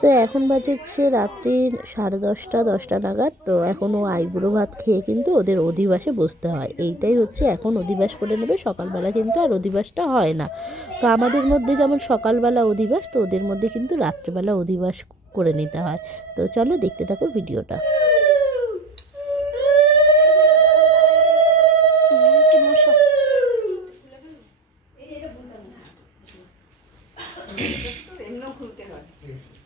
তো এখন বাজে হচ্ছে রাত্রি সাড়ে দশটা দশটা নাগাদ। তো এখনও আইবুড়ো ভাত খেয়ে কিন্তু ওদের অধিবাসে বসতে হয়। এইটাই হচ্ছে এখন অধিবাস করে নেবে সকালবেলা কিন্তু আর অধিবাসটা হয় না। তো আমাদের মধ্যে যেমন সকালবেলা অধিবাস তো ওদের মধ্যে কিন্তু রাত্রেবেলা অধিবাস করে নিতে হয়। তো চলো দেখতে থাকো ভিডিওটা। হ্যাঁ।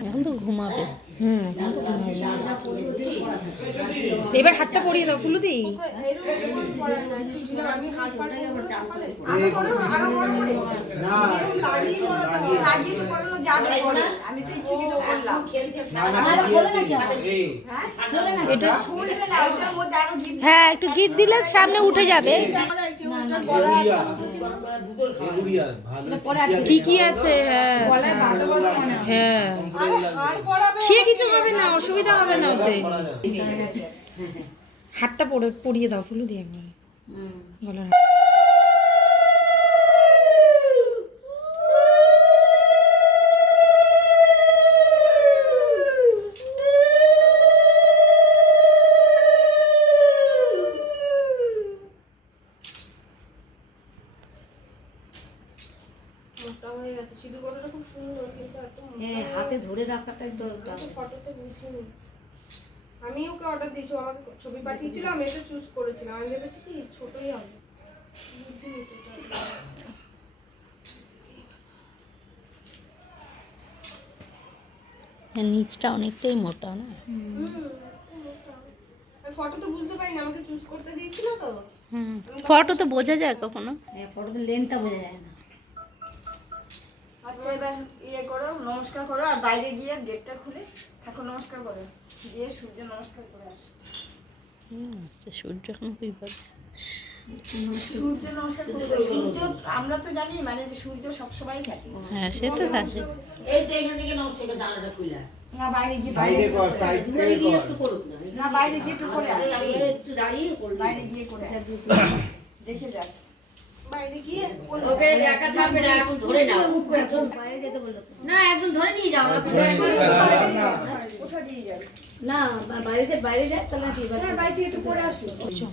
এখন তো ঘুমাবে। হুম। এবার হাতটা পরিয়ে দাও ফুলুদি। হ্যাঁ একটু গিট দিলে সামনে উঠে যাবে। ঠিকই আছে হ্যাঁ। হ্যাঁ। সে কিছু হবে না অসুবিধা হবে না ওতে হাতটা পরে পরিয়ে দাও ফুলু দিয়ে একবার। গলার হাত। হ্যাঁ হাতে ধরে রাখাটাই দরকার। ফটোতে বুঝিনি আমি ওকে অর্ডার দিয়েছি আমাকে ছবি পাঠিয়েছিল আমি এটা চুজ করেছিলাম। আমি ভেবেছি কি ছোটই হবে। বুঝিনি তো হ্যাঁ, নিচটা অনেকটাই মোটা না? ফটো তো বুঝতে পারিনি আমাকে চুজ করতে দিয়েছিল তো। ফটো তো বোঝা যায় কখনো? হ্যাঁ ফটোতে লেনটা বোঝা যায় না। এবার ইয়ে করো নমস্কার করো আর বাইরে গিয়ে গেটটা খুলে ঠাকুর নমস্কার করো। গিয়ে সূর্য নমস্কার করে আসো। আচ্ছা, সূর্য এখন কই সূর্য নমস্কার করে সূর্য আমরা তো জানি মানে সূর্য সবসময় থাকে। হ্যাঁ সে তো থাকে। না বাইরে গিয়ে সাইডে কর সাইড থেকে কর। না বাইরে গিয়ে একটু করে আসো। একটু দাঁড়িয়ে করব। বাইরে গিয়ে করে দেখে গিয়ে ওকে একা ছাড়বে না এখন ধরে নাও। একজন বাইরে যেতে বলল না একজন ধরে নিয়ে যাও না বাড়িতে বাইরে যে যায় তাহলে বাড়িতে একটু করে আসো। আসো